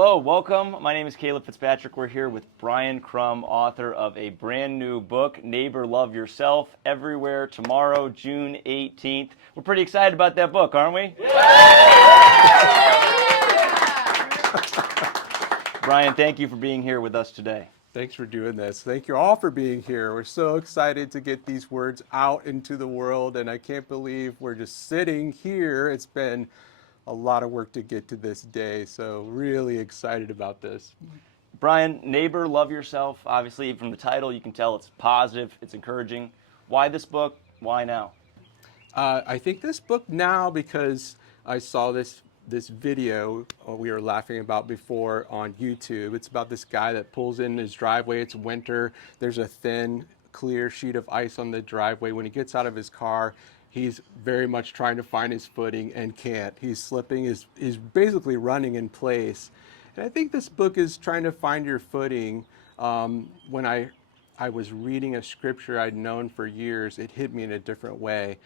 Hello, welcome. My name is Caleb Fitzpatrick. We're here with Brian Crum, author of a brand new book, Neighbor Love Yourself, Everywhere Tomorrow, June 18th. We're pretty excited about that book, aren't we? Brian, thank you for being here with us today. Thanks for doing this. Thank you all for being here. We're so excited to get these words out into the world, and I can't believe we're just sitting here. It's been a lot of work to get to this day, so really excited about this. Brian, Neighbor Love Yourself, obviously from the title you can tell it's positive, it's encouraging. Why this book? Why now? I think this book now because I saw this video we were laughing about before on YouTube. It's about this guy that pulls in his driveway. It's winter. There's a thin, clear sheet of ice on the driveway. When he gets out of his car, he's very much trying to find his footing and can't. He's slipping. He's basically running in place. And I think this book is trying to find your footing. When I was reading a scripture I'd known for years, it hit me in a different way.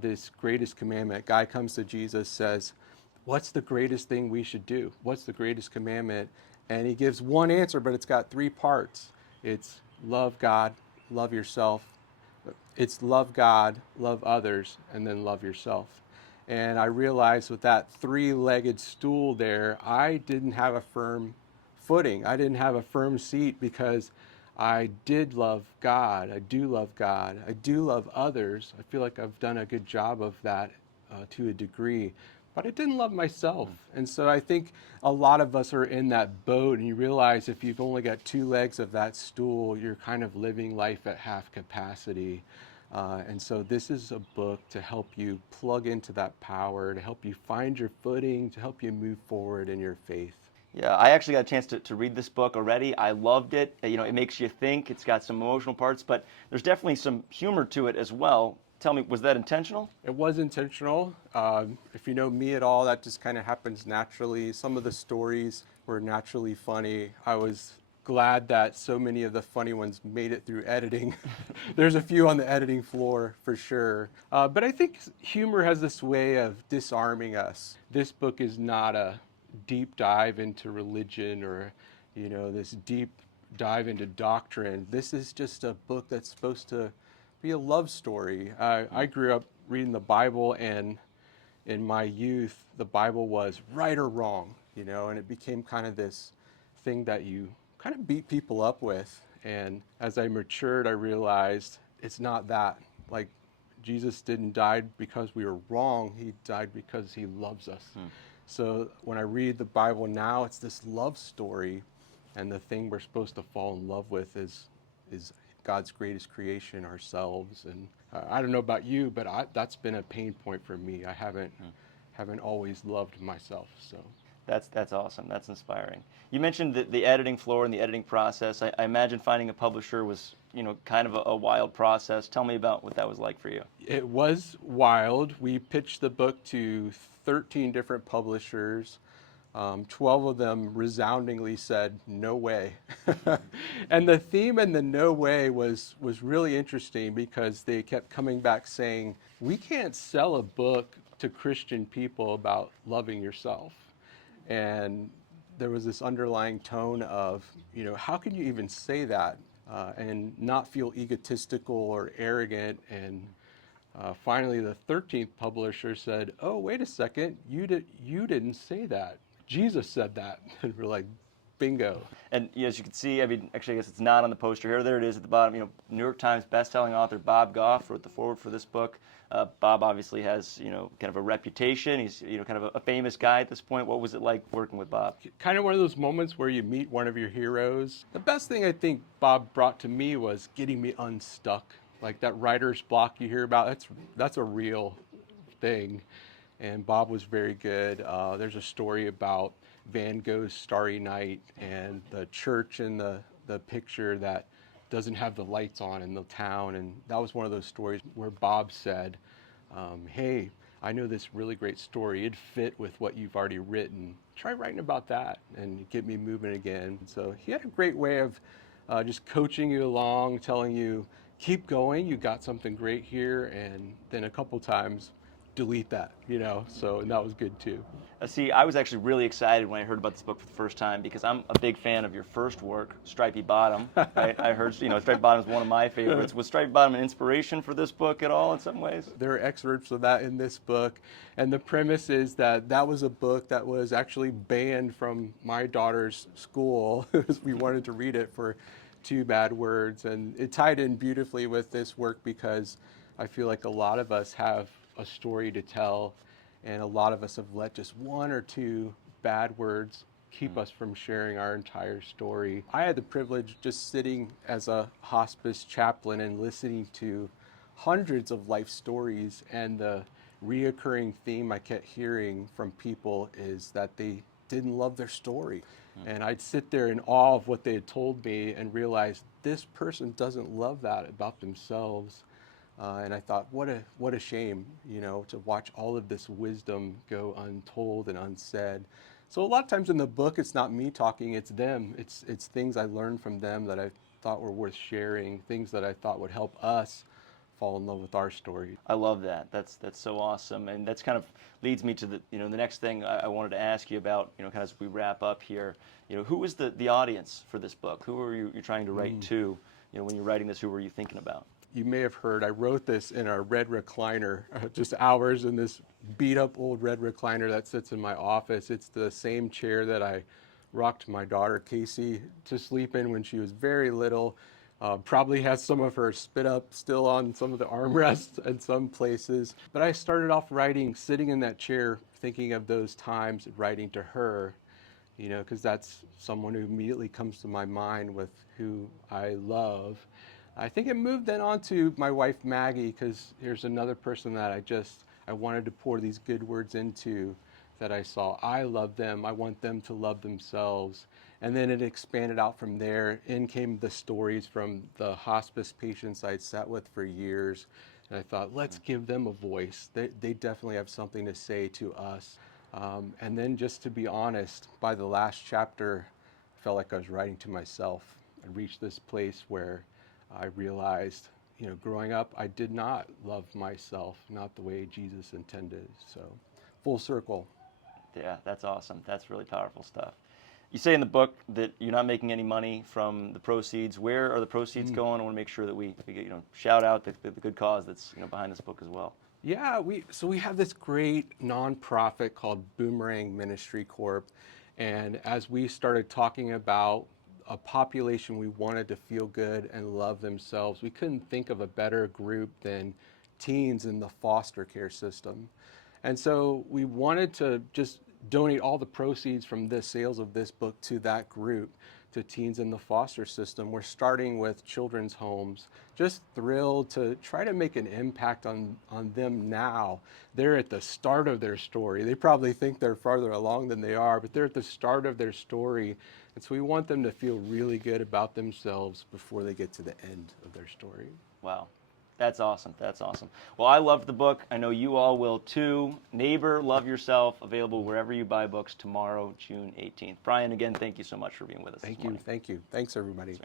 This greatest commandment, guy comes to Jesus, says, what's the greatest thing we should do? What's the greatest commandment? And he gives one answer, but it's got three parts. It's love God, love yourself. It's love God, love others, and then love yourself. And I realized with that three-legged stool there, I didn't have a firm footing. I didn't have a firm seat because I did love God. I do love God. I do love others. I feel like I've done a good job of that to a degree, but I didn't love myself. And so I think a lot of us are in that boat, and you realize if you've only got two legs of that stool, you're kind of living life at half capacity. And so this is a book to help you plug into that power, to help you find your footing, to help you move forward in your faith. Yeah, I actually got a chance to read this book already. I loved it. You know, it makes you think. It's got some emotional parts, but there's definitely some humor to it as well. Tell me, was that intentional? It was intentional. If you know me at all, that just kind of happens naturally. Some of the stories were naturally funny. I was glad that so many of the funny ones made it through editing. There's a few on the editing floor for sure. But I think humor has this way of disarming us. This book is not a deep dive into religion or, this deep dive into doctrine. This is just a book that's supposed to be a love story. I grew up reading the Bible, and in my youth, the Bible was right or wrong, and it became kind of this thing that you kind of beat people up with. And as I matured, I realized it's not that. Like, Jesus didn't die because we were wrong. He died because he loves us. So when I read the Bible now, it's this love story, and the thing we're supposed to fall in love with is God's greatest creation, ourselves. And I don't know about you, but that's been a pain point for me. I haven't always loved myself. So That's awesome. That's inspiring. You mentioned the editing floor and the editing process. I imagine finding a publisher was, kind of a wild process. Tell me about what that was like for you. it was wild. We pitched the book to 13 different publishers. 12 of them resoundingly said, no way. And the theme in the no way was really interesting because they kept coming back saying, we can't sell a book to Christian people about loving yourself. And there was this underlying tone of, how can you even say that and not feel egotistical or arrogant? And finally, the 13th publisher said, oh, wait a second, you didn't say that. Jesus said that. And we're like, bingo. And as you can see, actually, I guess it's not on the poster here. There it is at the bottom. New York Times bestselling author Bob Goff wrote the foreword for this book. Bob obviously has, kind of a reputation. He's, kind of a famous guy at this point. What was it like working with Bob? Kind of one of those moments where you meet one of your heroes. The best thing I think Bob brought to me was getting me unstuck. Like that writer's block you hear about, that's a real thing. And Bob was very good. There's a story about Van Gogh's Starry Night and the church in the picture that doesn't have the lights on in the town. And that was one of those stories where Bob said, hey, I know this really great story. It'd fit with what you've already written. Try writing about that and get me moving again. So he had a great way of just coaching you along, telling you, keep going, you got something great here. And then a couple times delete that, you know. So, and that was good too. See, I was actually really excited when I heard about this book for the first time because I'm a big fan of your first work, Stripey Bottom. Right? I heard, Stripey Bottom is one of my favorites. Was Stripey Bottom an inspiration for this book at all in some ways? There are excerpts of that in this book, and the premise is that that was a book that was actually banned from my daughter's school because we wanted to read it for 2 bad words, and it tied in beautifully with this work because I feel like a lot of us have a story to tell, and a lot of us have let just 1 or 2 bad words keep us from sharing our entire story. I had the privilege just sitting as a hospice chaplain and listening to hundreds of life stories, and the reoccurring theme I kept hearing from people is that they didn't love their story. And I'd sit there in awe of what they had told me and realize this person doesn't love that about themselves. And I thought, what a shame, to watch all of this wisdom go untold and unsaid. So a lot of times in the book, it's not me talking, it's them. It's things I learned from them that I thought were worth sharing, things that I thought would help us fall in love with our story. I love that. That's so awesome, and that's kind of leads me to the next thing I wanted to ask you about. Kind of as we wrap up here, who was the audience for this book? Who were you trying to write to? When you're writing this, who were you thinking about? You may have heard I wrote this in a red recliner, just hours in this beat up old red recliner that sits in my office. It's the same chair that I rocked my daughter Casey to sleep in when she was very little. Probably has some of her spit up still on some of the armrests in some places. But I started off writing, sitting in that chair, thinking of those times, writing to her, because that's someone who immediately comes to my mind with who I love. I think it moved then on to my wife Maggie, because here's another person that I wanted to pour these good words into, that I saw. I love them. I want them to love themselves. And then it expanded out from there. In came the stories from the hospice patients I'd sat with for years. And I thought, let's give them a voice. They definitely have something to say to us. And then just to be honest, by the last chapter, I felt like I was writing to myself. I reached this place where I realized, growing up, I did not love myself, not the way Jesus intended. So, full circle. Yeah, that's awesome. That's really powerful stuff. You say in the book that you're not making any money from the proceeds. Where are the proceeds going? I want to make sure that we get, shout out the good cause that's behind this book as well. Yeah, we have this great nonprofit called Boomerang Ministry Corp, and as we started talking about a population we wanted to feel good and love themselves, we couldn't think of a better group than teens in the foster care system. And so we wanted to just donate all the proceeds from the sales of this book to that group, to teens in the foster system. We're starting with children's homes, just thrilled to try to make an impact on them now. They're at the start of their story. They probably think they're farther along than they are, but they're at the start of their story. And so we want them to feel really good about themselves before they get to the end of their story. Wow. That's awesome. That's awesome. Well, I loved the book. I know you all will too. Neighbor, Love Yourself, available wherever you buy books tomorrow, June 18th. Brian, again, thank you so much for being with us. Thank you. Thank you. Thanks, everybody.